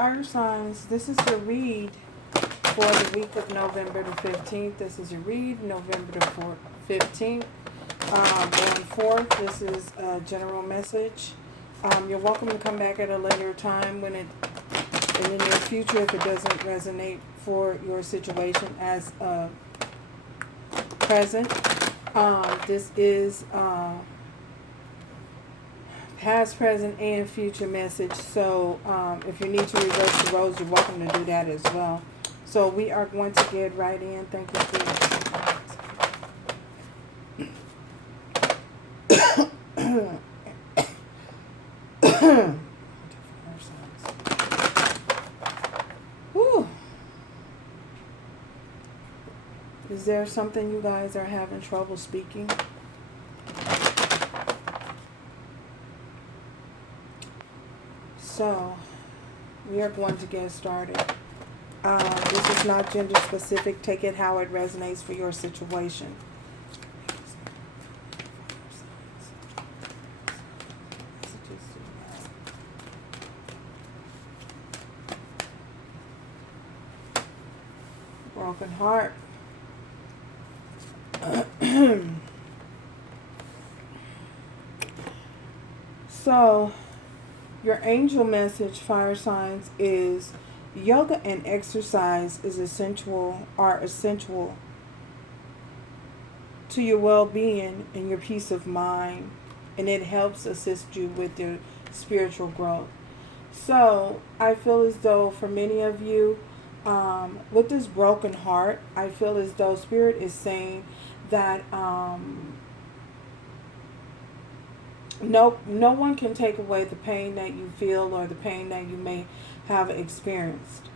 Fire signs, this is your read for the week of November the 15th. This is your read, November the 15th. Going forth, this is a general message. You're welcome to come back at a later time when in the near future if it doesn't resonate for your situation as present. This is past, present, and future message. So if you need to reverse the roles, you're welcome to do that as well. So we are going to get right in. Thank you for Whew. Is there something you guys are having trouble speaking? So, we are going to get started. This is not gender specific. Take it how it resonates for your situation. Broken heart. So, your angel message, fire signs, is yoga and exercise are essential to your well-being and your peace of mind, and it helps assist you with your spiritual growth. So I feel as though for many of you, with this broken heart, I feel as though Spirit is saying that no one can take away the pain that you feel or the pain that you may have experienced.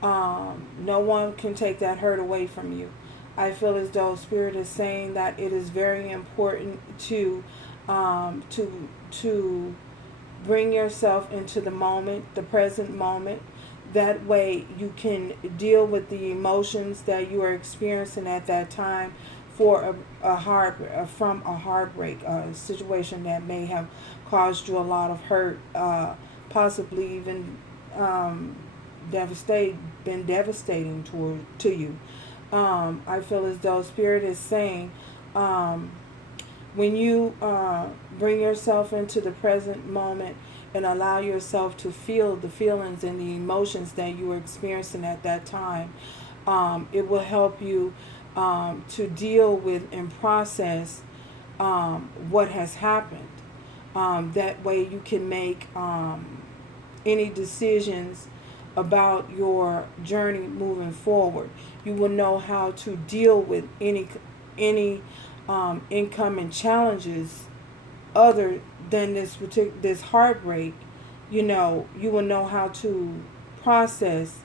No one can take that hurt away from you. I feel as though Spirit is saying that it is very important to bring yourself into the moment, the present moment. That way you can deal with the emotions that you are experiencing at that time from a heartbreak, a situation that may have caused you a lot of hurt, possibly even been devastating to you. I feel as though Spirit is saying when you bring yourself into the present moment and allow yourself to feel the feelings and the emotions that you are experiencing at that time, it will help you to deal with and process what has happened. That way you can make any decisions about your journey moving forward. You will know how to deal with any incoming challenges other than this heartbreak. You will know how to process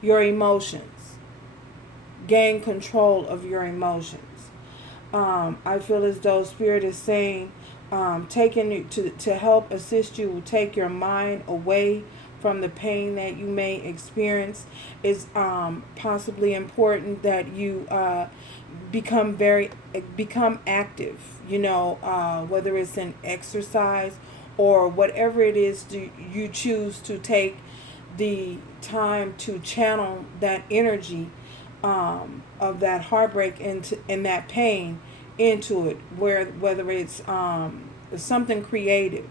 your emotions, gain control of your emotions. I feel as though Spirit is saying, taking you to help assist you, will take your mind away from the pain that you may experience. Is possibly important that you become active. Whether it's in exercise or whatever it is you choose to take the time to channel that energy of that heartbreak and that pain into it, whether it's something creative,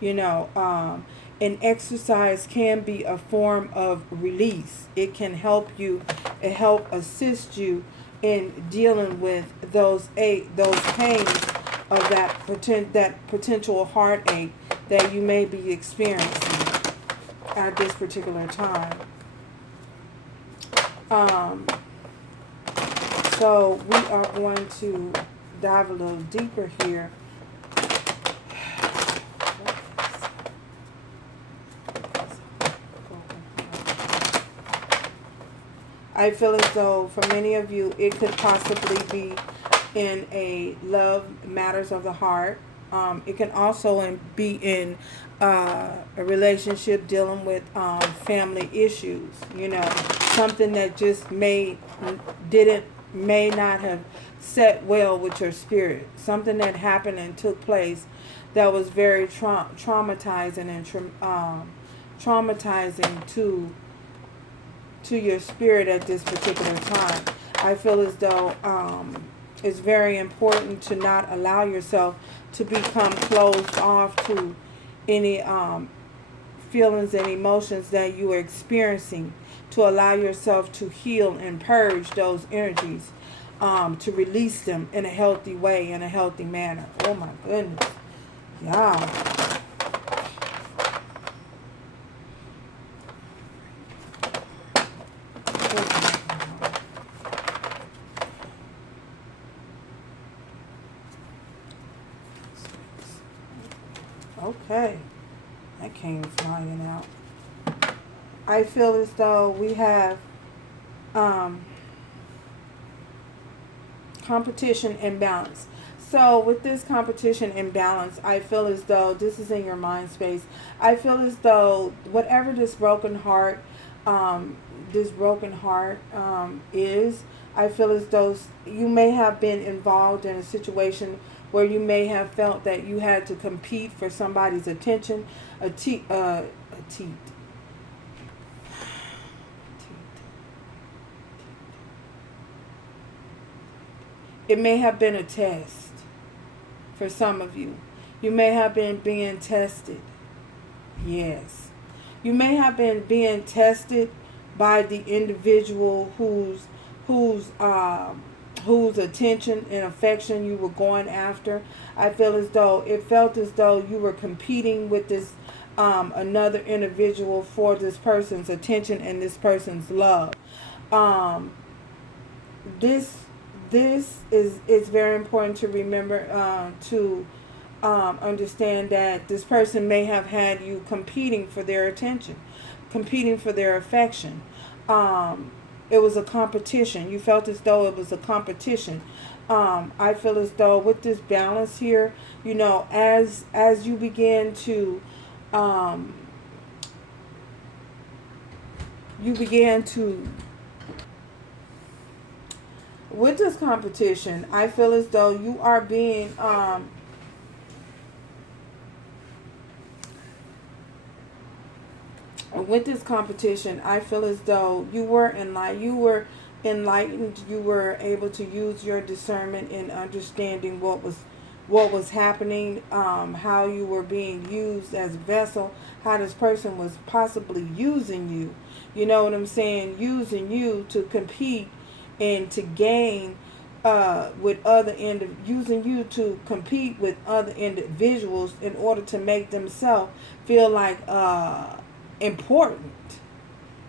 and exercise can be a form of release. It can help assist you in dealing with those pains of that potential heartache that you may be experiencing at this particular time. So we are going to dive a little deeper here. I feel as though for many of you it could possibly be in a love matters of the heart. It can also be in a relationship dealing with family issues. Something that just may not have set well with your spirit. Something that happened and took place that was very traumatizing and traumatizing to your spirit at this particular time. I feel as though it's very important to not allow yourself to become closed off to any feelings and emotions that you are experiencing, to allow yourself to heal and purge those energies, to release them in a healthy way, in a healthy manner. Oh my goodness. Yeah. Okay. That came flying out. I feel as though we have competition imbalance. So with this competition imbalance, I feel as though this is in your mind space. I feel as though whatever this broken heart is, I feel as though you may have been involved in a situation where you may have felt that you had to compete for somebody's attention, It may have been a test for some of you. You may have been being tested. Yes. You may have been being tested by the individual whose attention and affection you were going after. I feel as though it felt as though you were competing with this another individual for this person's attention and this person's love. This is very important to remember, to understand that this person may have had you competing for their attention, competing for their affection. It was a competition. You felt as though it was a competition. I feel as though with this balance here, you know, as you begin to with this competition, I feel as though you are being with this competition, I feel as though you were enlightened, you were able to use your discernment in understanding what was happening, how you were being used as a vessel, how this person was possibly using you. You know what I'm saying? Using you to compete and to gain using you to compete with other individuals in order to make themselves feel like important.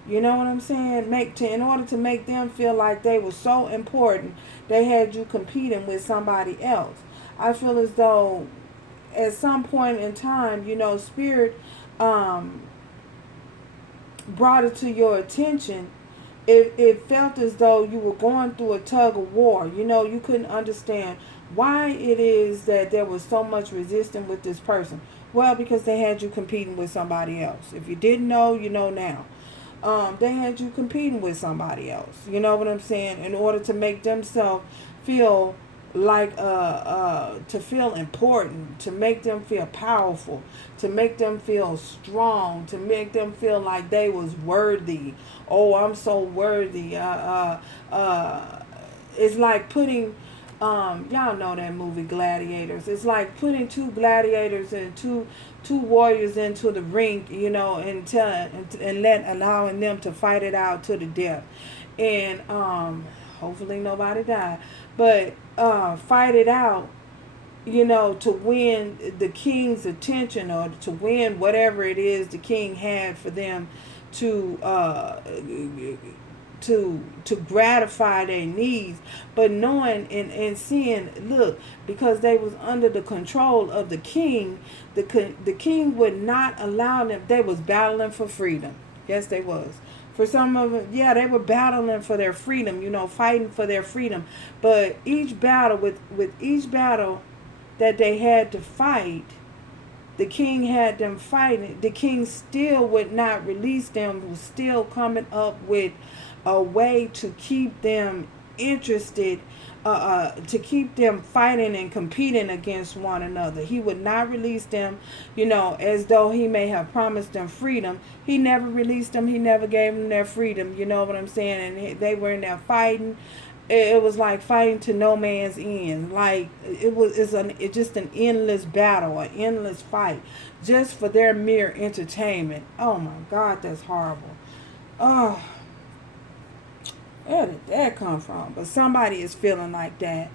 You know what I'm saying? In order to make them feel like they were so important, they had you competing with somebody else. I feel as though at some point in time, you know, Spirit brought it to your attention. It felt as though you were going through a tug of war. You know, you couldn't understand why it is that there was so much resistance with this person. Well, because they had you competing with somebody else. If you didn't know, you know now. They had you competing with somebody else. You know what I'm saying? In order to make themselves feel like to feel important, to make them feel powerful, to make them feel strong, to make them feel like they was worthy. Oh, I'm so worthy. It's like putting y'all know that movie Gladiators. It's like putting two gladiators and two warriors into the ring, you know, and allowing them to fight it out to the death. And hopefully nobody died. But fight it out, you know, to win the king's attention, or to win whatever it is the king had for them to gratify their needs. But knowing and seeing, look, because they was under the control of the king, the king would not allow them. They was battling for freedom. Yes, they was. For some of them, yeah, they were battling for their freedom, you know, fighting for their freedom. But each battle, with each battle that they had to fight, the king had them fighting. The king still would not release them, was still coming up with a way to keep them interested to keep them fighting and competing against one another. He would not release them, as though he may have promised them freedom. He never released them. He never gave them their freedom. You know what I'm saying? And they were in there fighting. It was like fighting to no man's end. Like it's just an endless battle, an endless fight, just for their mere entertainment. Oh my God, that's horrible. Oh, where did that come from? But somebody is feeling like that.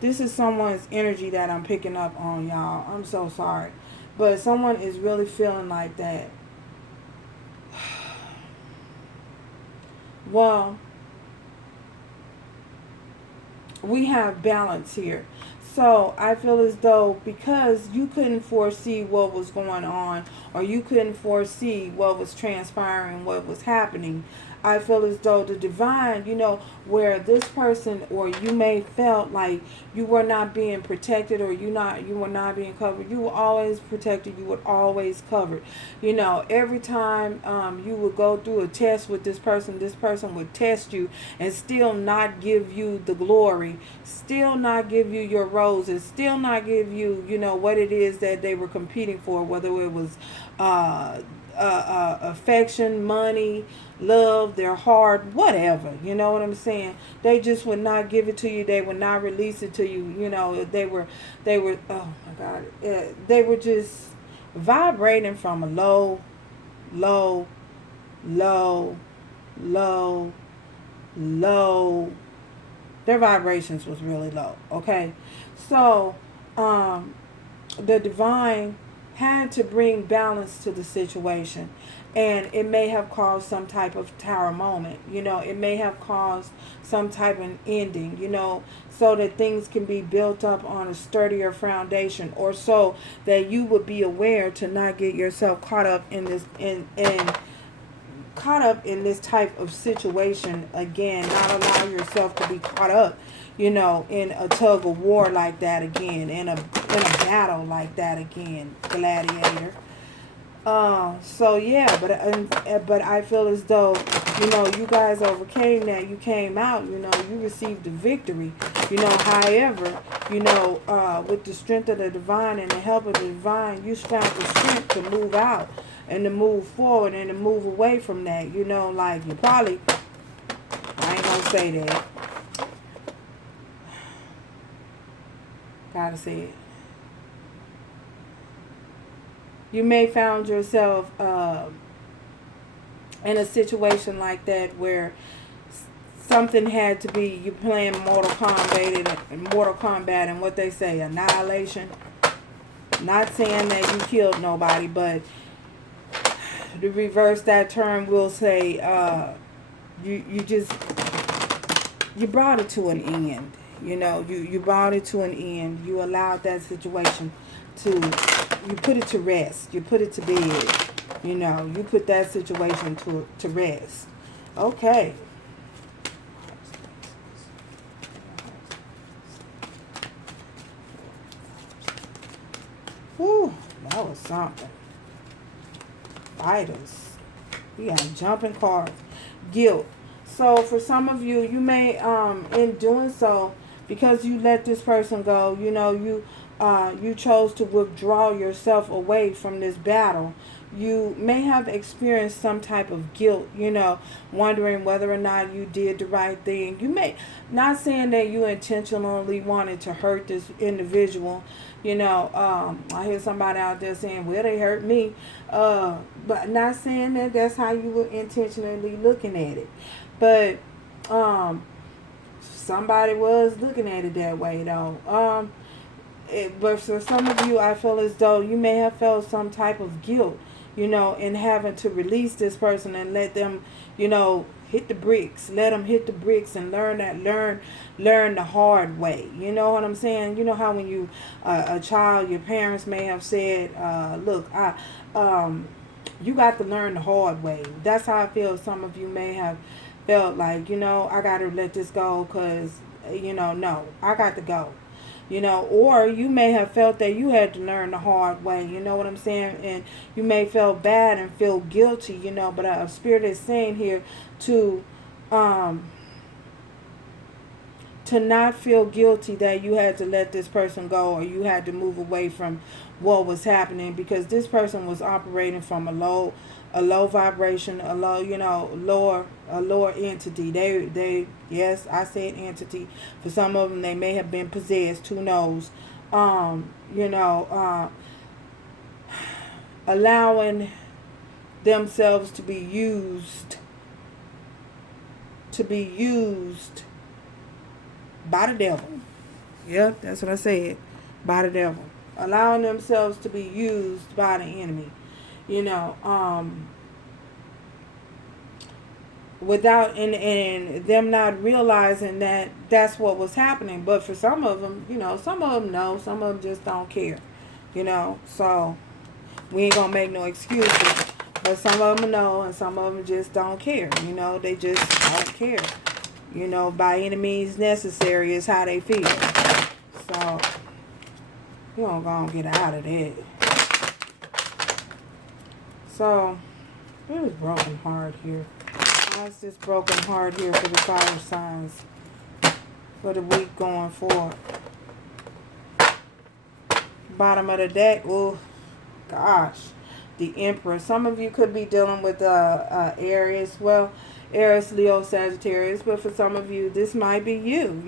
This is someone's energy that I'm picking up on, y'all. I'm so sorry, but someone is really feeling like that. Well, we have balance here. So I feel as though because you couldn't foresee what was going on, or you couldn't foresee what was transpiring, what was happening, I feel as though the divine, where this person, or you may felt like you were not being protected, or you were not being covered. You were always protected. You were always covered. Every time you would go through a test with this person would test you and still not give you the glory, still not give you your roses, still not give you, what it is that they were competing for, whether it was affection, money, love, their heart, whatever. You know what I'm saying? They just would not give it to you. They would not release it to you. They were oh my God, they were just vibrating from a low, low, low, low, low. Their vibrations was really low. Okay, so the divine had to bring balance to the situation, and it may have caused some type of tower moment. It may have caused some type of ending, so that things can be built up on a sturdier foundation, or so that you would be aware to not get yourself caught up in this type of situation again, not allow yourself to be caught up, in a tug of war like that again, in a battle like that again, Gladiator. So yeah, but I feel as though, you guys overcame that. You came out, you received the victory. However, with the strength of the divine and the help of the divine, you found the strength to move out and to move forward and to move away from that. Like you probably, I ain't gonna say that. Gotta say it. You may found yourself in a situation like that where something had to be, you playing Mortal Kombat and what they say, annihilation. Not saying that you killed nobody, but to reverse that term, we'll say you brought it to an end. You brought it to an end. You allowed that situation you put it to rest. You put it to bed. You put that situation to rest. Okay. Whew, that was something. Fighters. We got jumping cards. Guilt. So for some of you, you may, in doing so, because you let this person go, you chose to withdraw yourself away from this battle. You may have experienced some type of guilt, wondering whether or not you did the right thing. You may, not saying that you intentionally wanted to hurt this individual. I hear somebody out there saying, well, they hurt me. But not saying that that's how you were intentionally looking at it. But somebody was looking at it that way, though. But for some of you, I feel as though you may have felt some type of guilt, in having to release this person and let them, hit the bricks. Let them hit the bricks and learn the hard way. You know what I'm saying? You know how when you, a child, your parents may have said, look, you got to learn the hard way. That's how I feel some of you may have felt like, I got to let this go because, no, I got to go. Or you may have felt that you had to learn the hard way, you know what I'm saying? And you may feel bad and feel guilty, but a spirit is saying here to, to not feel guilty that you had to let this person go or you had to move away from what was happening, because this person was operating from a low vibration, a low, a lower entity. They yes, I said entity. For some of them, they may have been possessed. Who knows? Allowing themselves to be used by the devil. Yep, that's what I said. By the devil. Allowing themselves to be used by the enemy. Without and them not realizing that that's what was happening. But for some of them, some of them know, some of them just don't care. So we ain't gonna make no excuses. But some of them know and some of them just don't care. They just don't care. By any means necessary is how they feel. So, you don't go and get out of that. So, there's broken heart here. Why is this broken heart here for the fire signs for the week going forward? Bottom of the deck. Oh, gosh. The Emperor. Some of you could be dealing with Aries. Well, Aries, Leo, Saggitarius. But for some of you, this might be you,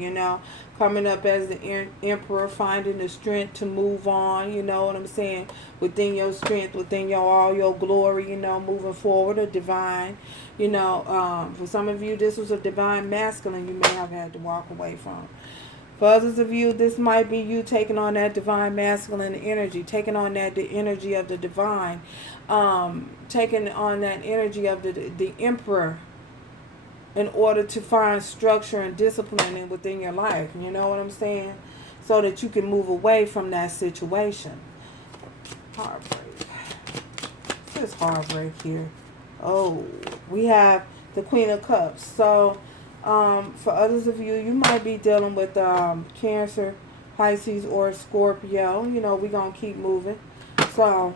coming up as the Emperor, finding the strength to move on, you know what I'm saying? Within your strength, within all your glory, moving forward, a divine, for some of you, this was a divine masculine you may have had to walk away from. For others of you, this might be you taking on that divine masculine energy, taking on the energy of the divine, taking on that energy of the Emperor in order to find structure and discipline within your life. You know what I'm saying? So that you can move away from that situation. Heartbreak. This is heartbreak here. Oh, we have the Queen of Cups. So, for others of you, you might be dealing with Cancer, Pisces, or Scorpio. We're going to keep moving. So,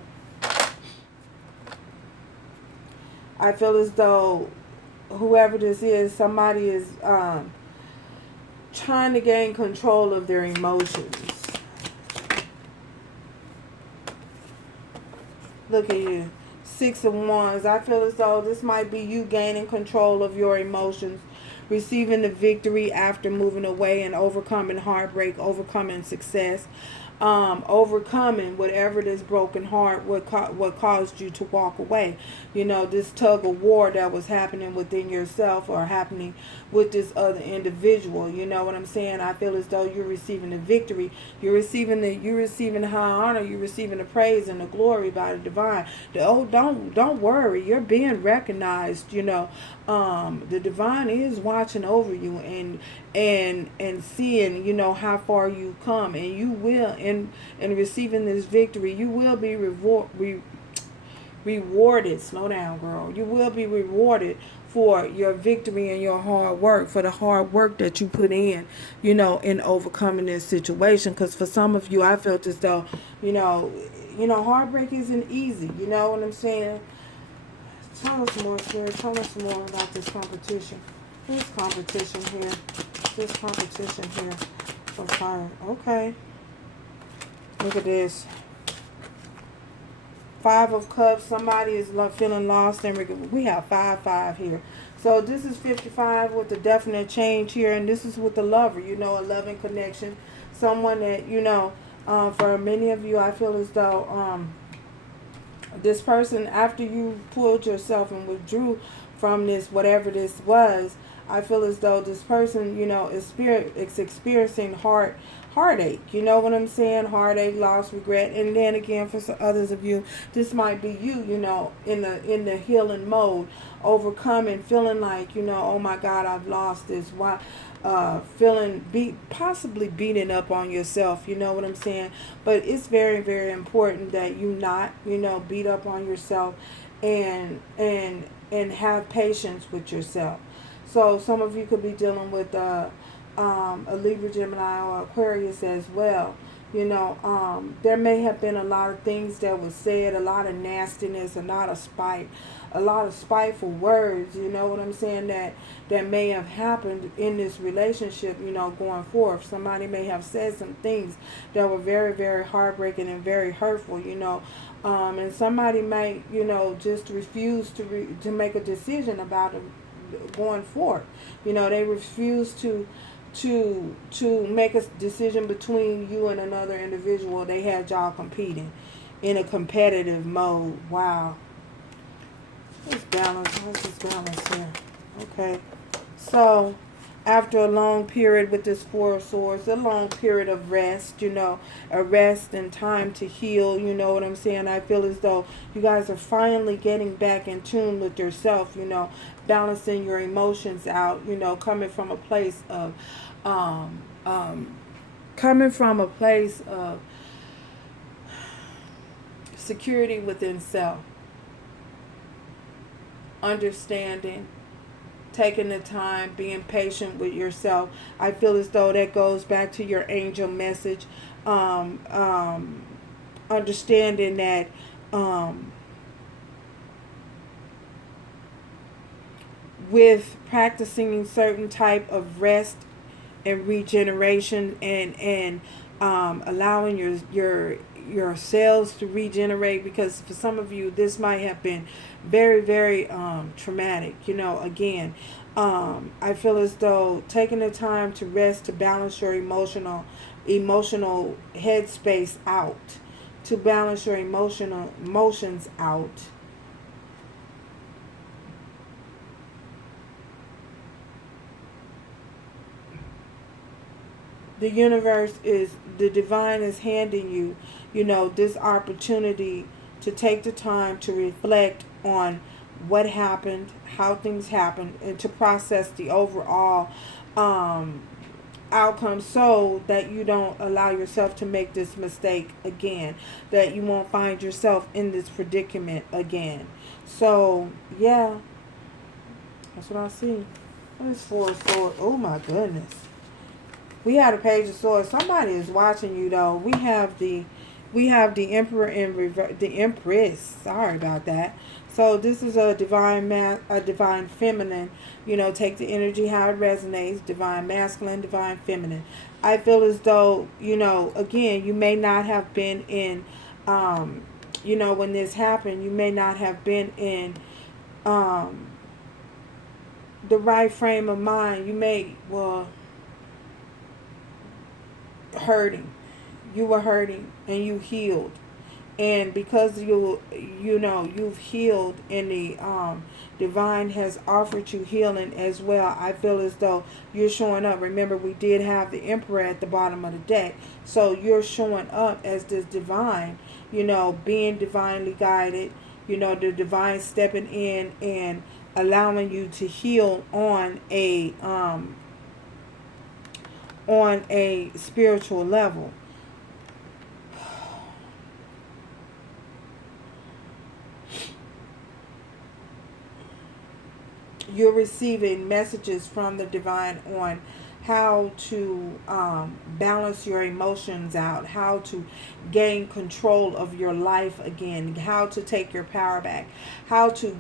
I feel as though whoever this is, somebody is trying to gain control of their emotions. Look at you. 6 of Wands. I feel as though this might be you gaining control of your emotions, receiving the victory after moving away and overcoming heartbreak, overcoming success, overcoming whatever this broken heart, what caused you to walk away. This tug of war that was happening within yourself or happening with this other individual. You know what I'm saying? I feel as though you're receiving the victory. You're receiving the high honor. You're receiving the praise and the glory by the divine. Don't worry. You're being recognized. The divine is watching over you and seeing, how far you've come, and you will, in receiving this victory, you will be rewarded. Slow down, girl. You will be rewarded for your victory and your hard work, for the hard work that you put in, in overcoming this situation. Because for some of you, I felt as though, heartbreak isn't easy. You know what I'm saying? Tell us more, Spirit. Tell us more about this competition. This competition here. This competition here for fire. Okay. Look at this. 5 of Cups. Somebody is feeling lost. And we have 5 here. So this is 55 with the definite change here. And this is with the lover. A loving connection. Someone that, for many of you, I feel as though this person, after you pulled yourself and withdrew from this, whatever this was, I feel as though this person, is experiencing heartache. You know what I'm saying? Heartache, loss, regret. And then again, for some others of you, this might be you, in the healing mode, overcoming, feeling like, oh my God, I've lost this. Why? Possibly beating up on yourself. You know what I'm saying? But it's very, very important that you not, beat up on yourself and have patience with yourself. So some of you could be dealing with a Libra, Gemini, or Aquarius as well. There may have been a lot of things that was said, a lot of nastiness, a lot of spiteful words, you know what I'm saying, that may have happened in this relationship, going forth. Somebody may have said some things that were very, very heartbreaking and very hurtful, and somebody might, just refuse to make a decision about it going forth. They refuse to make a decision between you and another individual. They had y'all competing in a competitive mode. Wow. Let's balance. Let's just balance here. Okay. So, after a long period with this Four of Swords, a long period of rest, a rest and time to heal, you know what I'm saying? I feel as though you guys are finally getting back in tune with yourself, balancing your emotions out, coming from a place of, security within self, understanding, taking the time, being patient with yourself. I feel as though that goes back to your angel message. Understanding that with practicing certain type of rest and regeneration and allowing your cells to regenerate, because for some of you this might have been very, very traumatic. Again, I feel as though taking the time to rest, to balance your emotional headspace out, to balance your emotions out. The divine is handing you, this opportunity to take the time to reflect on what happened, how things happened, and to process the overall outcome, so that you don't allow yourself to make this mistake again, that you won't find yourself in this predicament again. So, yeah, that's what I see. What is Four of Swords? Oh, my goodness. We had a Page of Swords. Somebody is watching you, though. We have the Emperor in reverse, the Empress. Sorry about that. So this is a divine feminine. Take the energy how it resonates. Divine masculine, divine feminine. I feel as though, again, you may not have been in, when this happened, you may not have been in the right frame of mind. You may, hurting. You were hurting and you healed. And because you've healed, and the divine has offered you healing as well, I feel as though you're showing up. Remember, we did have the Emperor at the bottom of the deck. So you're showing up as this divine, being divinely guided, the divine stepping in and allowing you to heal on a spiritual level. You're receiving messages from the divine on how to balance your emotions out, how to gain control of your life again, how to take your power back, how to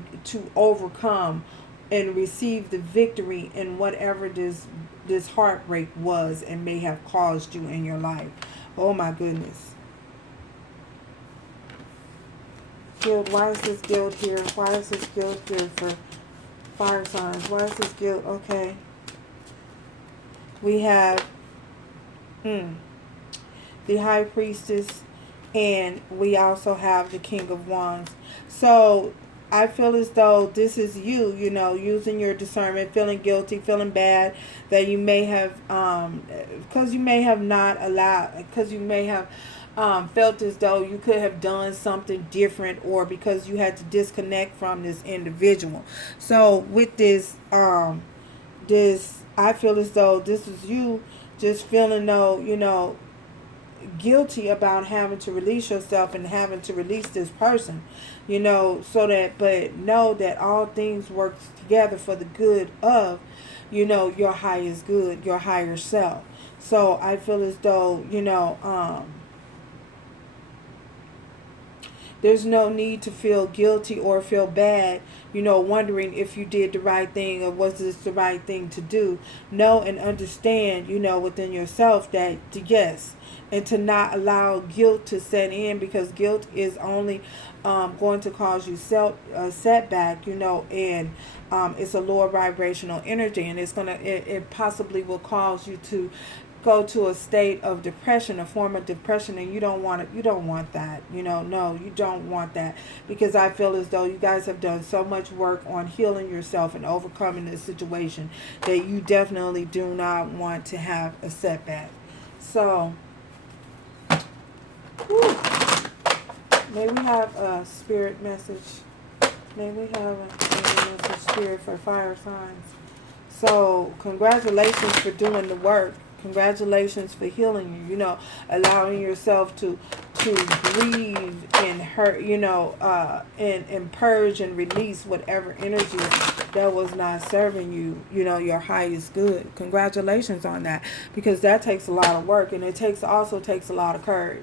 overcome and receive the victory in whatever this heartbreak was and may have caused you in your life. Oh my goodness. Guilt. Why is this guilt here? Why is this guilt here for fire signs? Why is this guilt? Okay. We have the High Priestess, and we also have the King of Wands. So I feel as though this is you, using your discernment, feeling guilty, feeling bad that you may have, because you may have not allowed, because you may have felt as though you could have done something different, or because you had to disconnect from this individual. So with this, I feel as though this is you just feeling though, guilty about having to release yourself and having to release this person, so that, but know that all things work together for the good of, your highest good, your higher self. So I feel as though, there's no need to feel guilty or feel bad, wondering if you did the right thing or was this the right thing to do. Know and understand, within yourself that yes, and to not allow guilt to set in, because guilt is only going to cause you setback, and it's a lower vibrational energy, and it possibly will cause you to go to a state of depression, a form of depression, and you don't want it. You don't want that. No, you don't want that, because I feel as though you guys have done so much work on healing yourself and overcoming this situation that you definitely do not want to have a setback. So, whew, may we have a spirit message. May we have a message, spirit, for fire signs. So, congratulations for doing the work. Congratulations for healing you, allowing yourself to breathe and hurt, and purge and release whatever energy that was not serving you, your highest good. Congratulations on that, because that takes a lot of work, and it also takes a lot of courage.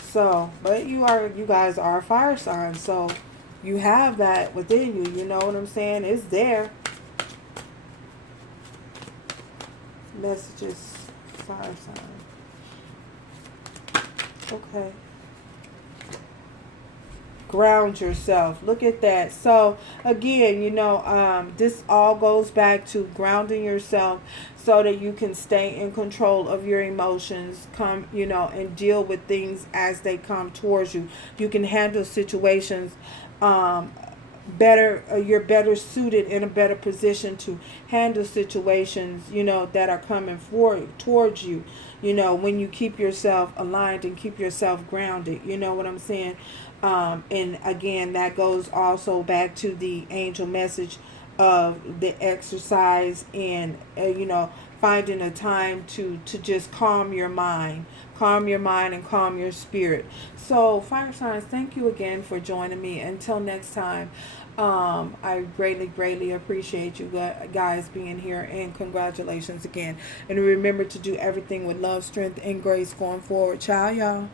So, but you guys are fire signs, so you have that within you, you know what I'm saying? It's there. Messages, fire sign. Okay. Ground yourself. Look at that. So again, this all goes back to grounding yourself so that you can stay in control of your emotions, and deal with things as they come towards you. You can handle situations better. You're better suited, in a better position to handle situations, that are coming towards you, when you keep yourself aligned and keep yourself grounded. You know what I'm saying? And again, that goes also back to the angel message of the exercise, and finding a time to just calm your mind and calm your spirit. So, fire signs, thank you again for joining me. Until next time, I greatly appreciate you guys being here, and congratulations again. And remember to do everything with love, strength, and grace going forward. Ciao, y'all.